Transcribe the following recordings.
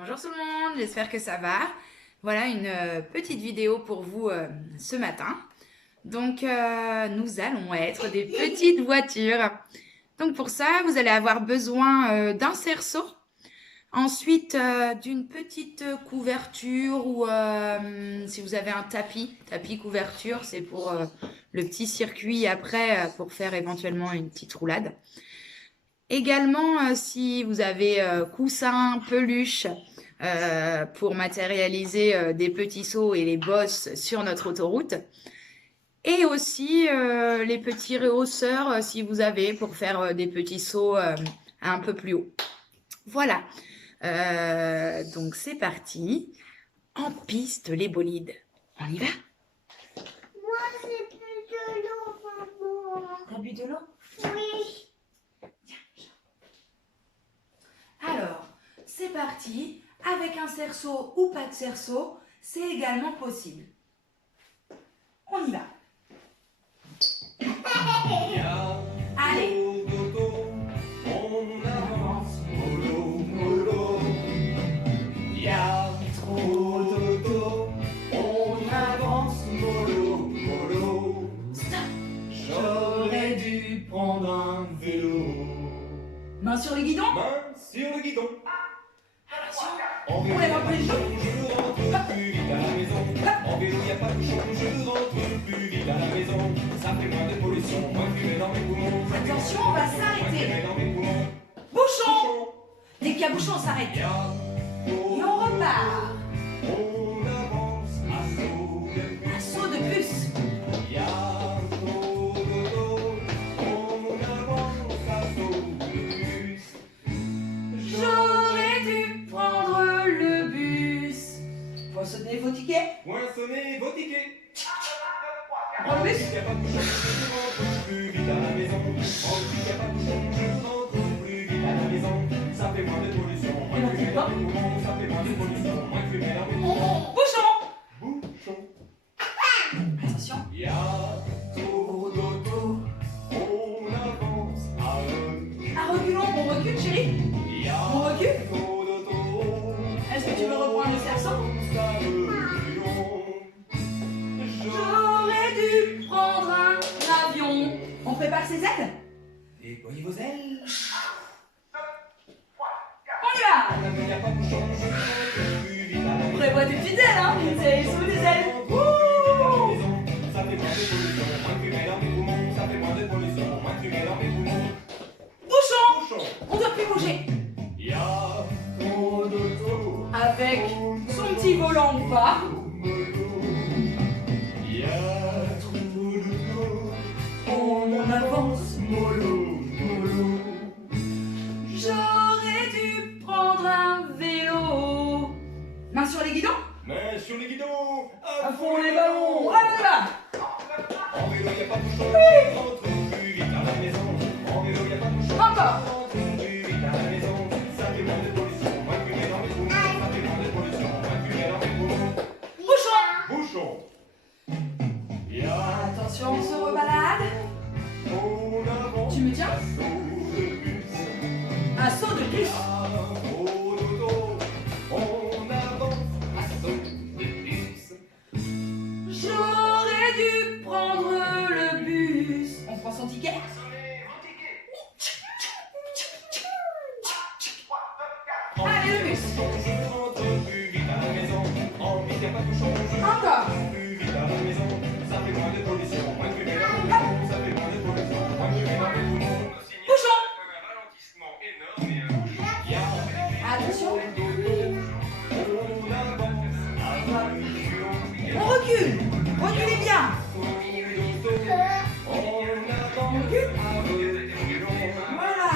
Bonjour tout le monde, j'espère que ça va. Voilà une petite vidéo pour vous ce matin. Donc nous allons être des petites voitures. Donc pour ça, vous allez avoir besoin d'un cerceau. Ensuite, d'une petite couverture ou si vous avez un tapis couverture, c'est pour le petit circuit après pour faire éventuellement une petite roulade. Également, si vous avez coussin, peluche pour matérialiser des petits sauts et les bosses sur notre autoroute. Et aussi les petits rehausseurs si vous avez pour faire des petits sauts un peu plus haut. Voilà. Donc c'est parti. En piste les bolides. On y va? Moi, c'est plus de l'eau, maman. T'as bu de l'eau? Oui. Alors, c'est parti. Avec un cerceau ou pas de cerceau, c'est également possible. On y va. Allez. On avance, mollo, mollo. Il y a trop d'auto, on avance, mollo, mollo. J'aurais dû prendre un vélo. Main sur le guidon. Main sur le guidon. Attention. En vélo, On lève y a un peu pas les de genoux. bouchon, je rentre plus vite à la maison. En vélo, y a pas de bouchon, je rentre plus vite à la maison. Ça fait moins de pollution, moins de fumée dans mes poumons. Attention, on va Moins de s'arrêter. fumée dans mes poumons. Bouchon. Dès qu'il y a bouchon, on s'arrête. Y a Et on repart. On avance à saut de Un bus. saut de bus. Y a trop d'auto, on avance à saut de bus. J'aurais dû prendre le bus. Poinçonner vos tickets. Poinçonnez vos tickets. Prends le bus. Y a pas de bouchon, je rentre plus vite à la maison. En plus, y a pas de bouchon, je rentre plus vite à la maison. Ça fait moins de pollution, moins de fumée dans mes poumons. Ça fait moins de pollution, moins de fumée dans mes poumons. Bouchon. Bouchon. Attention. Y a trop d'auto, on avance à Ah, reculons. On recule, chérie. Y a On recule. trop d'auto. Est-ce que tu veux reprendre le cerceau? J'aurais dû prendre un avion. On prépare ses ailes. Déployez vos ailes. On y va. Il n'y a pas de bouchon, je rentre plus vite à la maison. Prévois tes petites ailes, hein. C'est sous les ailes. Ouh. Ça fait moins de pollution, moins de fumée dans mes poumons. Ça fait moins de pollution, moins de fumée dans mes poumons. Bouchon. Bouchon. On doit plus bouger. Il y a trop d'auto. Avec son petit volant ou pas. Il y a trop d'auto. On avance. Mollo, mollo. J'aurais dû prendre un vélo. Main sur les guidons. Main sur les guidons. À fond les ballons. Allez là. En vélo, y a pas de bouchon, je rentre plus vite à la maison. En vélo, y a pas de bouchon, Encore. je rentre plus vite à la maison. Ça fait moins de pollution, moins de fumée dans mes poumons. Ça fait moins de pollution, moins de fumée dans mes poumons. Bouchon. Bouchon. Y a Attention, on se rebalade. on avance Tu me tiens? à saut de bus. Un saut de bus. Y a trop d'auto, on avance à saut de bus. J'aurais dû prendre le bus. On prend son ticket. Allez, le bus. Je rentre plus vite à la maison. En vite, y a pas de bouchon, je Encore. rentre plus vite à la maison. Ça fait moins de pollution, moins de fumée dans mes poumons. Ça fait moins de pollution, moins de fumée dans mes poumons. Bouchon. Un ralentissement énorme et un y a Attention. on avance à reculons. On recule. Reculez bien. On avance à reculons. Voilà.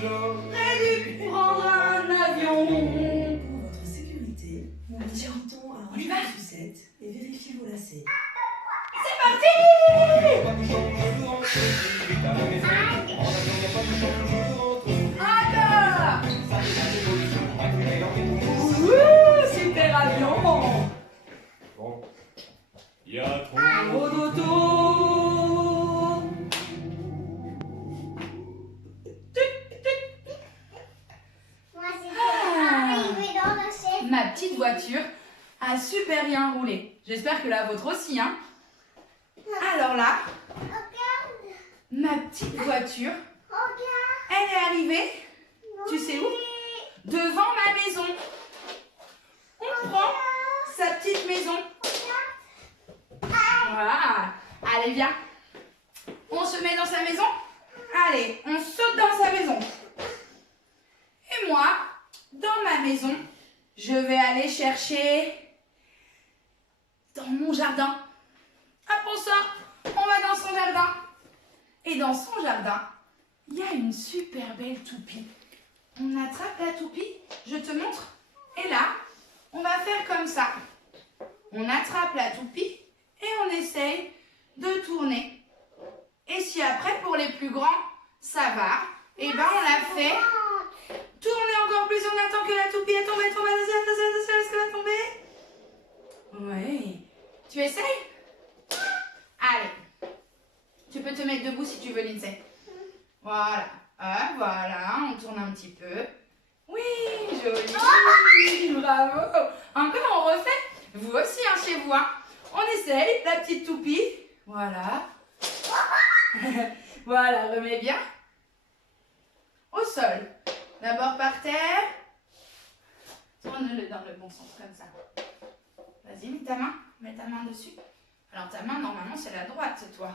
J'aurais dû prendre un avion. Pour votre sécurité, nous vous invitons à On y ranger va. vos sucettes et vérifier vos lacets. C'est parti. Pas de bouchon, je rentre plus vite à la maison. En avion, y a pas de bouchon, je rentre plus vite à la Encore. maison. Ça fait moins de pollution, moins de fumée dans mes poumons. Ouh, super avion. Bon. Y a trop Trop d'auto. Moi, c'est Ferrari. ma petite voiture a super bien roulé. J'espère que la vôtre aussi, hein. Alors là, ma petite voiture, elle est arrivée, tu sais où? Devant ma maison. On prend sa petite maison. Voilà. Allez, viens. On se met dans sa maison. Allez, on saute dans sa maison. Et moi, dans ma maison, je vais aller chercher dans mon jardin. Hop, on sort. On va dans son jardin. Et dans son jardin, il y a une super belle toupie. On attrape la toupie. Je te montre. Et là, on va faire comme ça. On attrape la toupie et on essaye de tourner. Et si après, pour les plus grands, ça va, et ben on la fait tourner encore plus. On attend que la toupie elle tombe, elle tombe, attention, est-ce qu'elle va tomber? Oui. Tu essayes? Allez. Tu peux te mettre debout si tu veux, Lindsay. Voilà. Ah, voilà, on tourne un petit peu. Oui, joli. Bravo. Encore, on refait. Vous aussi, hein, chez vous. Hein. On essaye, la petite toupie. Voilà. Voilà, remets bien. Au sol. D'abord par terre. Tourne-le dans le bon sens, comme ça. Vas-y, mets ta main dessus. Alors ta main, normalement, c'est la droite, c'est toi.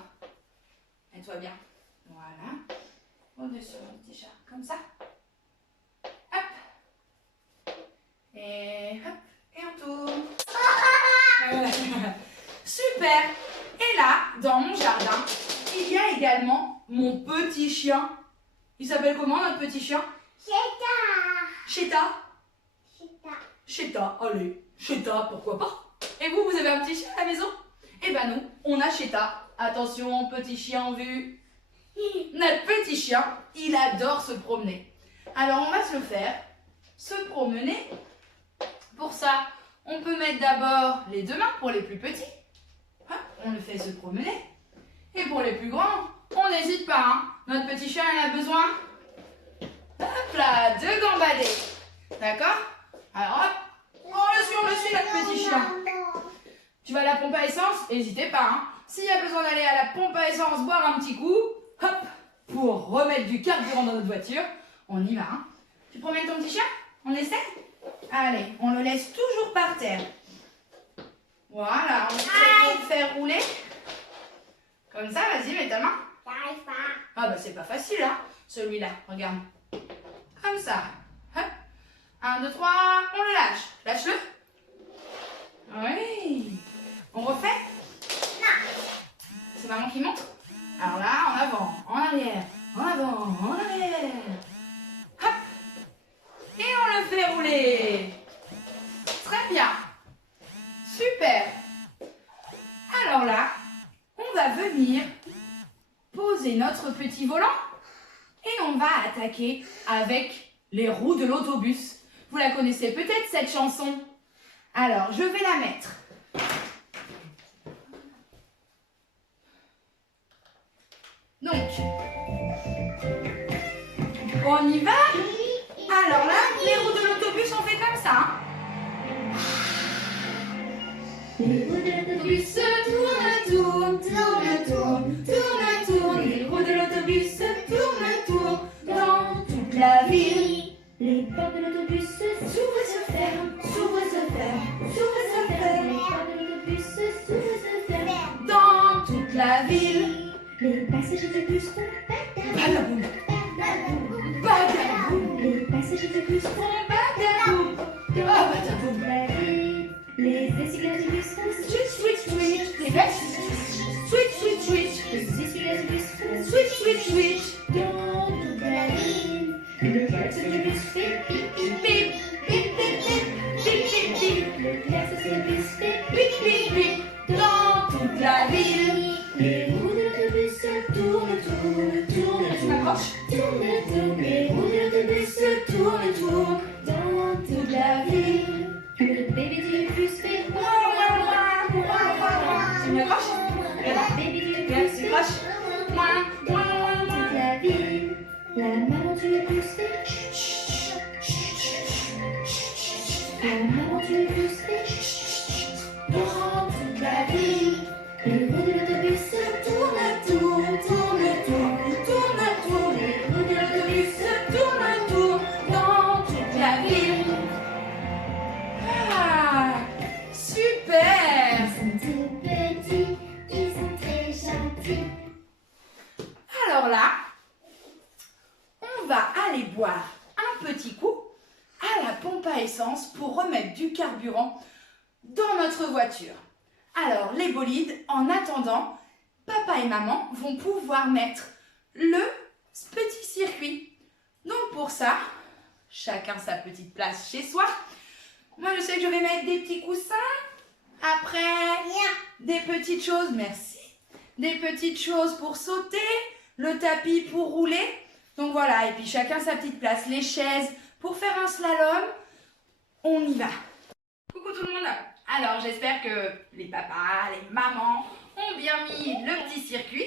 Mets-toi bien. Voilà. Au-dessus, mon petit chat. Comme ça. Hop. Et hop. Et on tourne. Super. Et là, dans mon jardin, il y a également mon petit chien. Il s'appelle comment, notre petit chien? Cheta. Cheta, allez. Cheta, pourquoi pas? Et vous avez un petit chien à la maison? Eh ben nous, on a Cheta. Attention, petit chien en vue. Notre petit chien, il adore se promener. Alors, on va se le faire se promener. Pour ça, on peut mettre d'abord les deux mains pour les plus petits. Hop, on le fait se promener. Et pour les plus grands, on n'hésite pas. Hein. Notre petit chien, il a besoin, hop là, de gambader. D'accord? Alors hop, on le suit, notre petit chien. Tu vas à la pompe à essence, n'hésitez pas. Hein. S'il y a besoin d'aller à la pompe à essence, boire un petit coup, hop, pour remettre du carburant dans notre voiture, on y va. Hein. Tu promènes ton petit chien? On essaie? Allez, on le laisse toujours par terre. Voilà, on essaie de le faire rouler. Comme ça, vas-y, mets ta main. Ah bah c'est pas facile, hein, celui-là, regarde. Comme ça. Hop. 1, 2, 3, on le lâche. Lâche-le. Oui. On refait? C'est maman qui montre? Alors là, en avant, en arrière, en avant, en arrière. Hop. Et on le fait rouler. Très bien. Super. Alors là, on va venir poser notre petit volant et on va attaquer avec les roues de l'autobus. Vous la connaissez peut-être cette chanson? Alors, je vais la mettre. Donc, on y va? Alors là, les roues de l'autobus, on fait comme ça. Hein. Les roues de l'autobus tournent, tournent. Les roues de l'autobus tournent dans toute la ville. Les portes de l'autobus s'ouvrent et se ferment, s'ouvrent et se ferment, s'ouvrent et se ferment. Les portes de l'autobus s'ouvrent et se ferment dans toute la ville. Les passagers de bus font badaboum, badaboum. Les passagers de bus font badaboum, badaboum. Les essuie-glaces du bus font switch, switch, switch. Les switch, switch, switch. Les essuie-glaces du bus font switch, switch, switch. Dans toute la ville. Le klaxon du bus fait pip, pip, pip, pip, pip, pip, pip, pip, pip. Le klaxon du bus fait pip, pip, pip. Dans toute la ville. Les roues de l'autobus tournent, tournent. Les roues de l'autobus tournent dans toute la ville. Le bébé du bus fait ouah, ouah, ouah, ouah, ouah. Tu m'accroches? Le bébé du bus fait ouah, ouah, ouah, toute la ville. La maman du bus fait Comme l'aventure se fait dans toute la ville. Les roues de l'autobus tournent, tournent, tournent, tournent, tournent, tournent. Les roues de l'autobus tournent, tournent dans toute la ville. Ah, super! Ils sont tout petits, ils sont très gentils. Alors là, on va aller boire un petit coup à la pompe à essence pour remettre du carburant dans notre voiture. Alors, les bolides, en attendant, papa et maman vont pouvoir mettre le petit circuit. Donc pour ça, chacun sa petite place chez soi. Moi, je sais que je vais mettre des petits coussins. Après, des petites choses, merci. Des petites choses pour sauter, le tapis pour rouler. Donc voilà, et puis chacun sa petite place. Les chaises pour faire un slalom. On y va. Coucou tout le monde. Alors, j'espère que les papas, les mamans ont bien mis le petit circuit.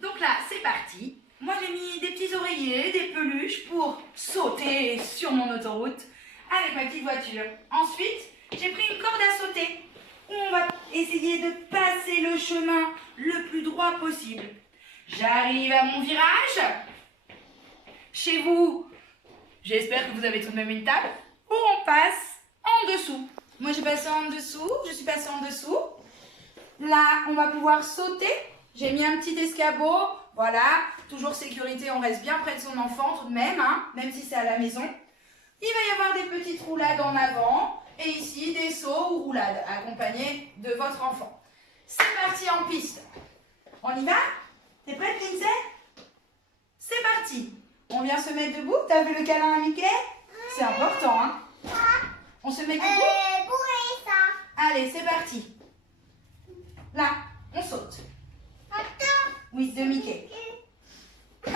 Donc là, c'est parti. Moi, j'ai mis des petits oreillers, des peluches pour sauter sur mon autoroute avec ma petite voiture. Ensuite, j'ai pris une corde à sauter. On va essayer de passer le chemin le plus droit possible. J'arrive à mon virage. Chez vous, j'espère que vous avez tout de même une table où on passe en dessous. Moi, j'ai passé en dessous. Je suis passée en dessous. Là, on va pouvoir sauter. J'ai mis un petit escabeau. Voilà, toujours sécurité, on reste bien près de son enfant tout de même, hein, même si c'est à la maison. Il va y avoir des petites roulades en avant et ici des sauts ou roulades accompagnés de votre enfant. C'est parti en piste. On y va? T'es prête, Lindsay? C'est parti. On vient se mettre debout. T'as vu le câlin à Mickey? C'est important, hein? On se met debout? Allez, c'est parti. Là, on saute. Oui, de Mickey. Hop.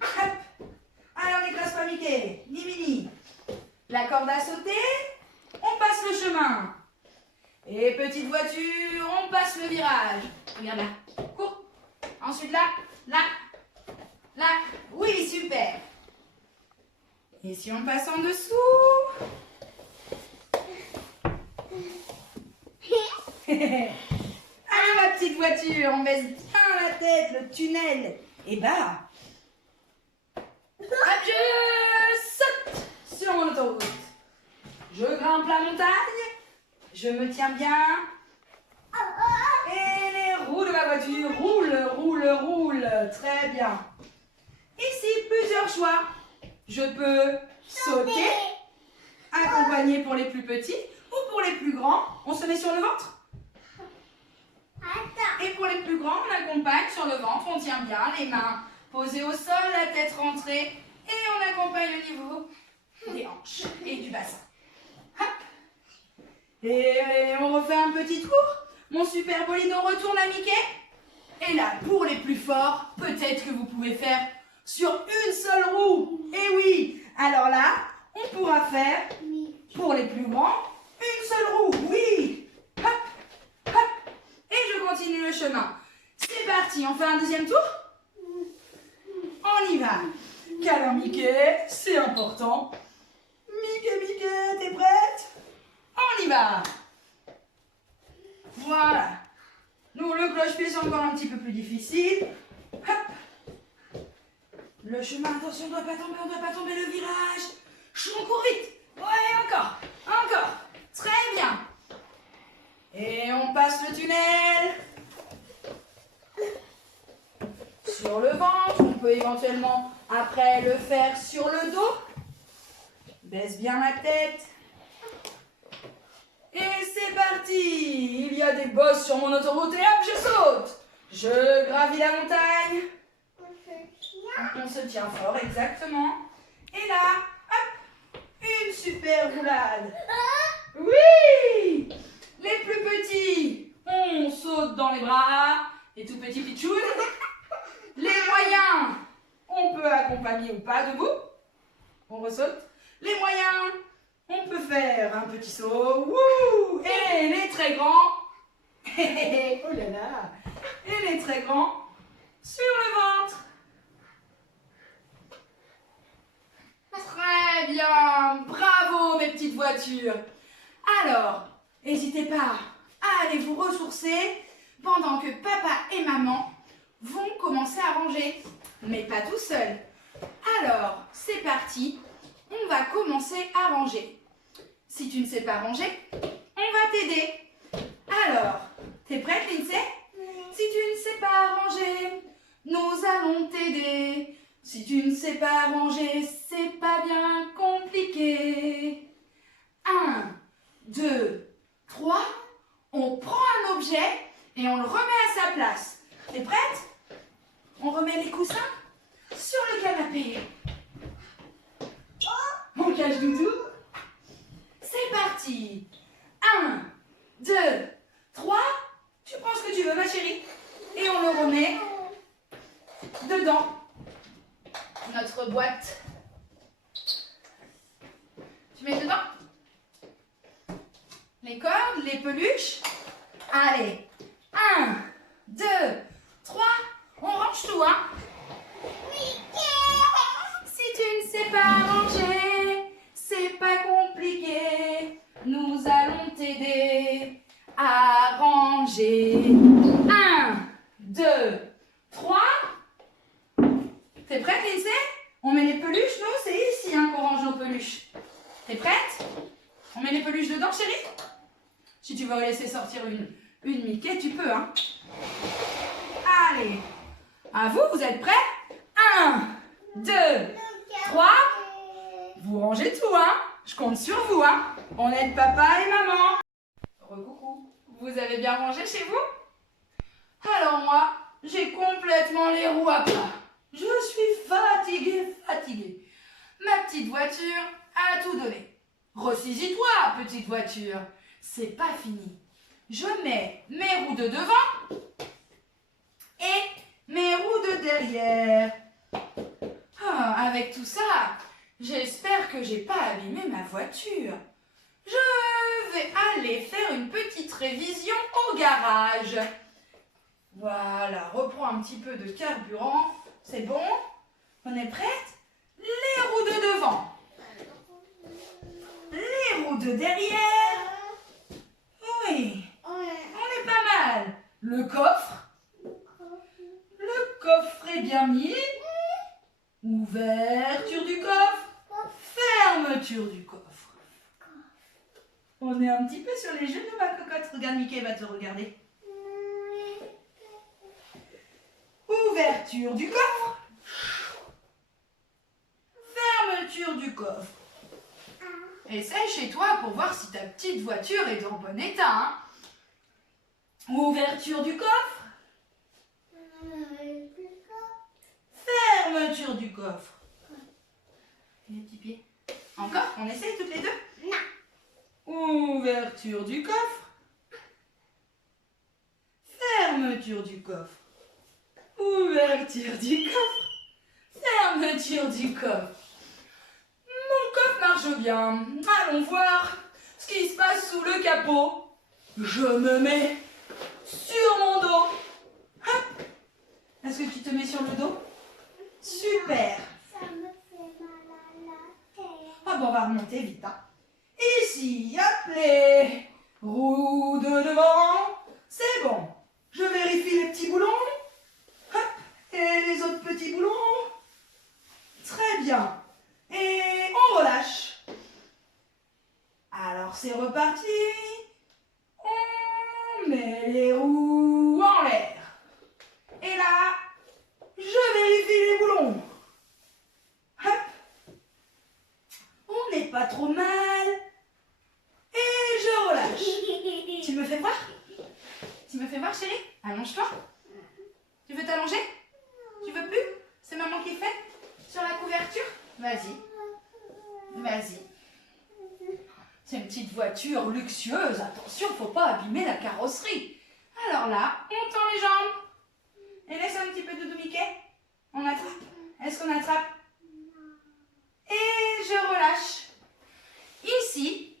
Hop. Alors, n'écrase pas Mickey. Ni Minnie. La corde à sauter. On passe le chemin. Et petite voiture, on passe le virage. Regarde là. Cours. Ensuite là. Là. Là. Oui, super. Et si on passe en dessous? Allez, ma petite voiture, on baisse bien la tête, le tunnel. Et bah, hop, je saute sur mon autoroute. Je grimpe la montagne, je me tiens bien. Et les roues de ma voiture roulent, roulent, roulent. Très bien. Ici, plusieurs choix. Je peux sauter, accompagné pour les plus petits ou pour les plus grands. On se met sur le ventre. Et pour les plus grands, on accompagne sur le ventre, on tient bien, les mains posées au sol, la tête rentrée, et on accompagne au niveau des hanches et du bassin. Hop. Et on refait un petit tour. Mon super bolide, on retourne à Mickey. Et là, pour les plus forts, peut-être que vous pouvez faire sur une seule roue. Et oui, alors là, on pourra faire, pour les plus grands, une seule roue. Oui. Hop. Et je continue le chemin. C'est parti, on fait un deuxième tour? On y va. Câlin Mickey, c'est important. Mickey, t'es prête? On y va. Voilà. Nous, le cloche-pied, c'est encore un petit peu plus difficile. Hop. Le chemin, attention, on ne doit pas tomber le virage. On court vite. Ouais, encore. Très bien. Et on passe le tunnel. Sur le ventre, on peut éventuellement après le faire sur le dos. Baisse bien la tête. Et c'est parti. Il y a des bosses sur mon autoroute et hop, je saute. Je gravis la montagne. On se tient fort, exactement. Et là, hop, une super roulade. Oui! Les plus petits, on saute dans les bras, les tout petits pitchouns. Les moyens, on peut accompagner ou pas debout. On ressaute. Les moyens, on peut faire un petit saut. Wouh! Et les très grands, oh là là! Et les très grands, sur le ventre. Très bien, bravo mes petits voiture. Alors, n'hésitez pas à aller vous ressourcer pendant que papa et maman vont commencer à ranger. Mais pas tout seul. Alors, c'est parti. On va commencer à ranger. Si tu ne sais pas ranger, on va t'aider. Alors, t'es prête, Lindsay? Si tu ne sais pas ranger, nous allons t'aider. Si tu ne sais pas ranger, c'est pas bien compliqué. 1, 2, 3. On prend un objet et on le remet à sa place. T'es prête? On remet les coussins sur le canapé. On cache doudou. C'est parti. 1, 2, 3. Tu prends ce que tu veux, ma chérie. Et on le remet dedans. Notre boîte. Tu mets dedans les cordes, les peluches. Allez. 1, 2, 3. On range tout, hein? Si tu ne sais pas ranger, c'est pas compliqué. Nous allons t'aider à ranger. 1, 2, 3. T'es prête, Lindsay? On met les peluches, nous, c'est ici hein, qu'on range nos peluches. T'es prête? On met les peluches dedans, chérie? Si tu veux laisser sortir une Mickey, tu peux, hein? Allez. À vous, vous êtes prêts? 1, 2, 3. Vous rangez tout, hein? Je compte sur vous, hein? On aide papa et maman. Recoucou. Vous avez bien rangé chez vous? Alors moi, j'ai complètement les roues à plat. Je suis fatiguée. Ma petite voiture a tout donné. Ressaisis-toi, petite voiture. C'est pas fini. Je mets mes roues de devant et mes roues de derrière. Avec tout ça, j'espère que j'ai pas abîmé ma voiture. Je vais aller faire une petite révision au garage. Voilà, reprends un petit peu de carburant. C'est bon? On est prête? Les roues de devant. Les roues de derrière. Oui, on est pas mal. Le coffre. Le coffre est bien mis. Ouverture du coffre. Fermeture du coffre. On est un petit peu sur les genoux, ma cocotte. Regarde, Mickey va te regarder. Ouverture du coffre. Fermeture du coffre. Essaye chez toi pour voir si ta petite voiture est en bon état. Hein. Ouverture du coffre. Fermeture du coffre. Et les petits pieds. Encore? On essaye toutes les deux? Non. Ouverture du coffre. Fermeture du coffre. Ouverture du coffre. Fermeture du coffre. Mon coffre marche bien. Allons voir ce qui se passe sous le capot. Je me mets sur mon dos. Hop. Est-ce que tu te mets sur le dos? Super. Ça me fait mal à la tête. Ah bon, on va remonter vite. Hein. Ici, hop, les roues de devant. C'est bon. Je vérifie les petits boulons. Hop. Et les autres petits boulons. Très bien. Et on relâche. Alors c'est reparti. On met les roues en l'air. Et là, je vérifie les boulons. Hop. On n'est pas trop mal. Et je relâche. Tu me fais voir? Tu me fais voir, chérie? Allonge-toi. Tu veux t'allonger? Tu veux plus? C'est maman qui fait? Sur la couverture? Vas-y. Vas-y. C'est une petite voiture luxueuse. Attention, faut pas abîmer la carrosserie. Alors là, on tend les jambes. Et laisse un petit peu de doudou Mickey. On attrape. Est-ce qu'on attrape? Et je relâche. Ici,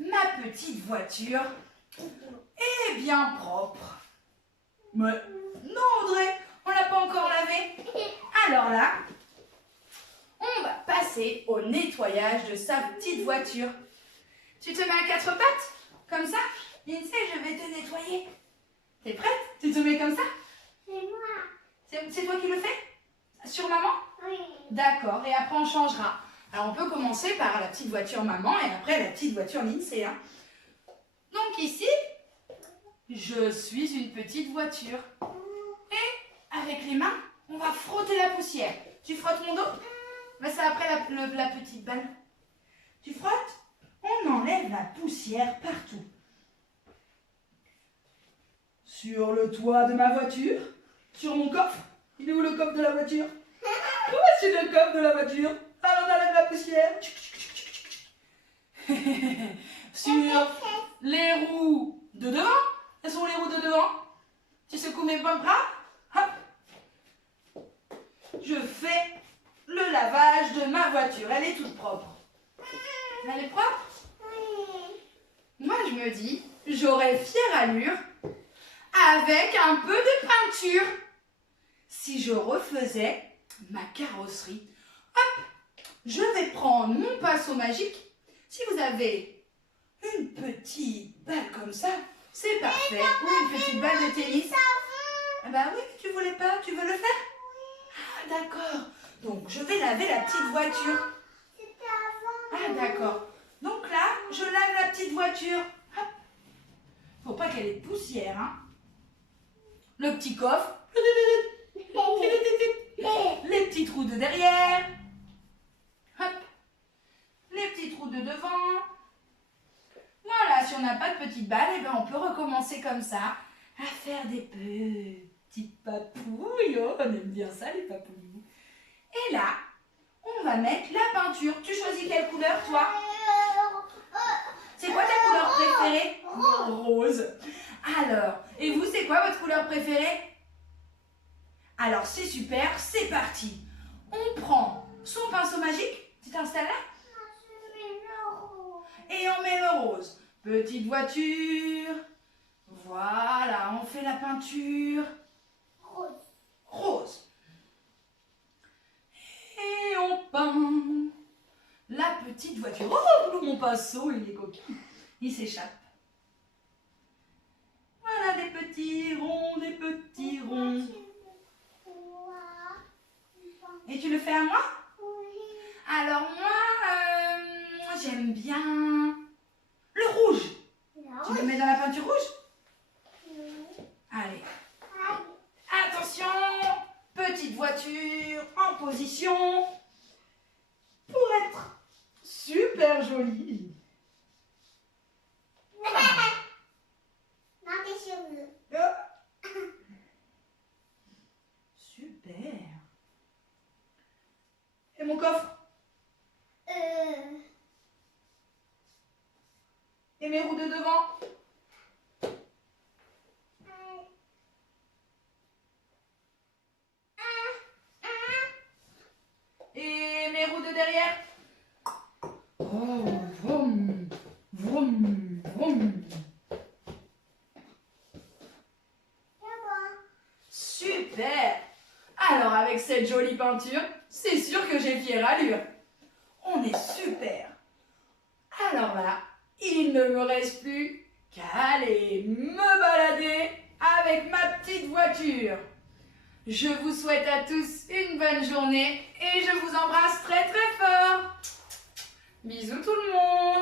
ma petite voiture est bien propre. Mais non, Audrey, on l'a pas encore lavée. Alors là, on va passer au nettoyage de sa petite voiture. Tu te mets à quatre pattes, comme ça. Lindsay, je vais te nettoyer. T'es prête? Tu te mets comme ça? C'est moi. C'est toi qui le fais? Sur maman? Oui. D'accord, et après on changera. Alors on peut commencer par la petite voiture maman et après la petite voiture Lindsay. Hein. Donc ici, je suis une petite voiture. Et avec les mains, on va frotter la poussière. Tu frottes mon dos? Mais c'est après la petite balle. Tu frottes? On enlève la poussière partout. Sur le toit de ma voiture, sur mon coffre. Il est où le coffre de la voiture? Voici le coffre de la voiture. Alors on enlève la poussière. Sur les roues de devant. Elles sont les roues de devant. Tu secoues mes bras. Hop. Je fais le lavage de ma voiture. Elle est toute propre. Elle est propre? Moi, je me dis, j'aurais fière allure avec un peu de peinture. Si je refaisais ma carrosserie, hop, je vais prendre mon pinceau magique. Si vous avez une petite balle comme ça, c'est parfait. Ou une petite balle de tennis. Ah bah oui, tu voulais pas, tu veux le faire? Ah d'accord. Donc je vais laver la petite voiture. Ah d'accord. Donc là, je lave la petite voiture. Hop. Faut pas qu'elle ait de poussière, hein. Le petit coffre. Les petits trous de derrière. Hop. Les petits trous de devant. Voilà, si on n'a pas de petite balle, eh ben on peut recommencer comme ça à faire des petites papouilles. Oh, on aime bien ça, les papouilles. Et là, on va mettre la peinture. Tu choisis quelle couleur, toi? C'est quoi ta couleur préférée? Rose. Alors, et vous, c'est quoi votre couleur préférée? Alors, c'est super, c'est parti. On prend son pinceau magique. Tu t'installes là? Et on met le rose. Petite voiture. Voilà, on fait la peinture. Rose. Et on peint la petite voiture. Oh, mon pinceau, il est coquin. Il s'échappe. Voilà des petits ronds, des petits ronds. Et tu le fais à moi? Alors moi, j'aime bien le rouge. Tu le mets dans la peinture rouge? Allez. Attention, petite voiture en position pour être super jolie. Super. Et mon coffre? Et mes roues de devant? Et mes roues de derrière? Oh, vroom, vroom, vroom. Super! Alors avec cette jolie peinture, c'est sûr que j'ai fière allure. On est super. Alors là, il ne me reste plus qu'à aller me balader avec ma petite voiture. Je vous souhaite à tous une bonne journée et je vous embrasse très très fort. Bisous tout le monde.